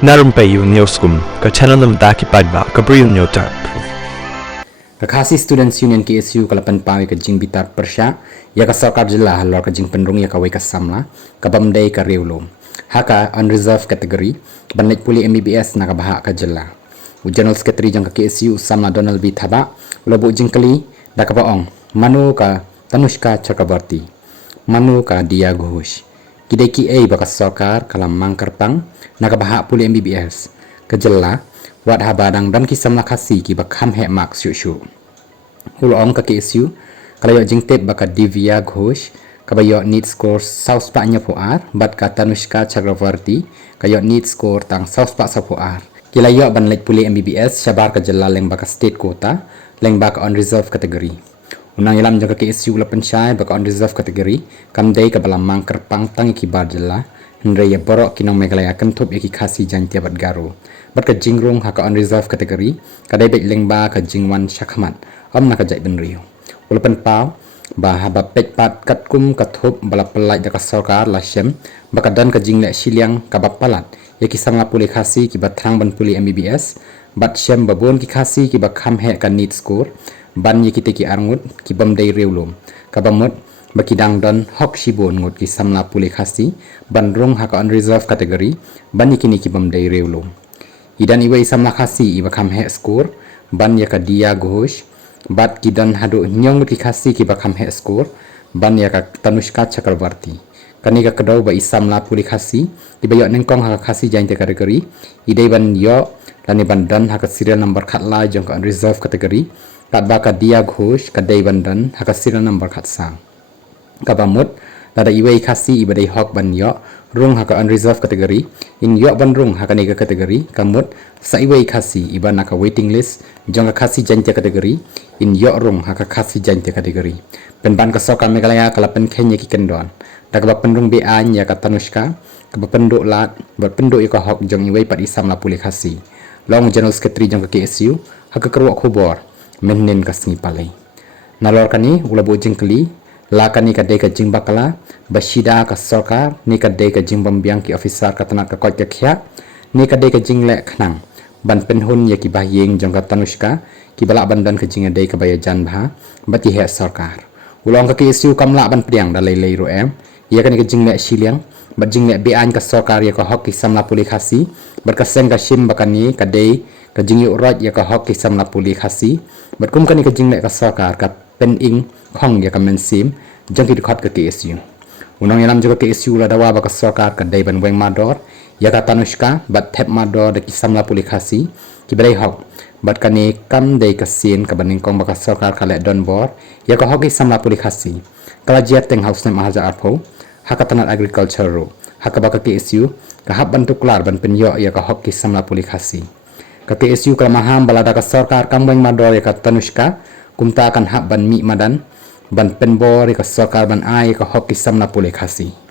Na Rympei U channel nabynta paidbah Bri U Hynñiewtrep. Khasi Students Union KSU kalapan pawi ka jing bitar persya ya ka sarkar jilla halor ka jing penrung ya ka wai ka samla ka bamdai ka reulum haka unreserved category banlet puli MBBS na ka baha ka jilla general secretary jang ka KSU samla Donald B thaba lobu jing kali da ka baong Mano ka Tanushka Chakravarty Mano ka Diya Ghosh kidai ki ai baka sarkar kalam mangkarpang na ka baha puli MBBS ka jilla wat habadang dan kisam Khasi ki bakham he mak syu hulong ka KSU kalayo jingtep baka Diya Ghosh kabayo need score south pa nya puar bat ka Tanushka Chakravarty kayo need score tang south pa sa puar kilayo banlet puli MBBS syabar ka jalla leng baka state quota leng baka on reserve category unang ilam jaga KSU lapan syai baka on reserve category kamdai ka balam mangkerpang tang ikibar jalla Hendra ya baroh kinong Meghalaya kentup yaki Khasi jan tiabat garu. Bat ka jingrung haka on reserve category kadai bet lengba ka jingwan syakhamat om na ka jai benriu. Walaupun pau bah haba pet pat katkum kathup bala pelai jaka sarkar lasem baka dan ka jingle siliang ka bapalat yaki samla puli Khasi ki batrang ban puli MBBS bat syem babon ki Khasi ki bakham he ka need score ban yaki teki arngut ki bamdai reulum ka bamut bakidang dan Khublei Shibun ngot ki samla puli Khasi bandrung haka on reserve category ban yakini ki bamdai reulum idan iwai samla Khasi iba kham he score ban yaka Diya Ghosh bat kidan hadu nyong ki Khasi ki bakham he score ban yaka Tanushka Chakravarty kanika kedau ba isamla puli Khasi iba yo nengkong haka Khasi jain te category idai ban yo lani bandan haka serial number khatla jong ka on reserve category kat baka Diya Ghosh kadai bandan haka serial number khat sang kabamut lada iwai Khasi ibadai hok ban yo rung haka unreserved category in yo ban rung haka nega category kamut sa iwai Khasi iba naka waiting list jong ka Khasi jante category in yo rung haka Khasi jante category penban ka soka Meghalaya kalapen Kenya ki kendon daga penrung be an ya ka Tanushka ka penduk lat penduk ka hok jong iwai pat isam la puli Khasi long general secretary jong ka KSU haka kerwak khubor menen ka sngi palai nalor kani ulabu jengkeli lakani ka deka jing bakala bashida ka sarkar ni ka deka jing bambiang ki officer ka tanak ka kot ka khya ni ka deka jing le khnang ban penhun ya ki bahyeng jong ka Tanushka ki balak bandan ka jing deka baya jan bha bati he sarkar ulong ka KSU kamla ban priang da lei ro em ya ka ni ka jing le shiliang bat jing le be an ka sarkar ya ka hok ki samla puli Khasi bat ka seng ka shim bakani ka dei ka jing yu rot ya ka hok ki samla puli Khasi bat kum ka ni ka jing le ka sarkar ka pen ing khong ya ka mensim jang ki khot ka KSU unang yanam juga KSU la dawa ba ka sarkar ka dai ban Weng mardor ya ka Tanushka bat thep mardor de ki samla puli Khasi ki belai hok bat kani kam dei ka sin ka baning kong ba ka sarkar ka le don bor ya ka hok ki samla puli Khasi kala kyrteng house nem haja arpo haka tanat agriculture ro haka ba ka KSU ka hab ban tuklar ban penyo ya ka hok ki samla puli Khasi ka KSU ka maham balada ka sarkar kam Weng mardor ya ka Tanushka kumta akan hak ban mi madan ban penbor ka sarkar ban ai ka hok ki samla puli Khasi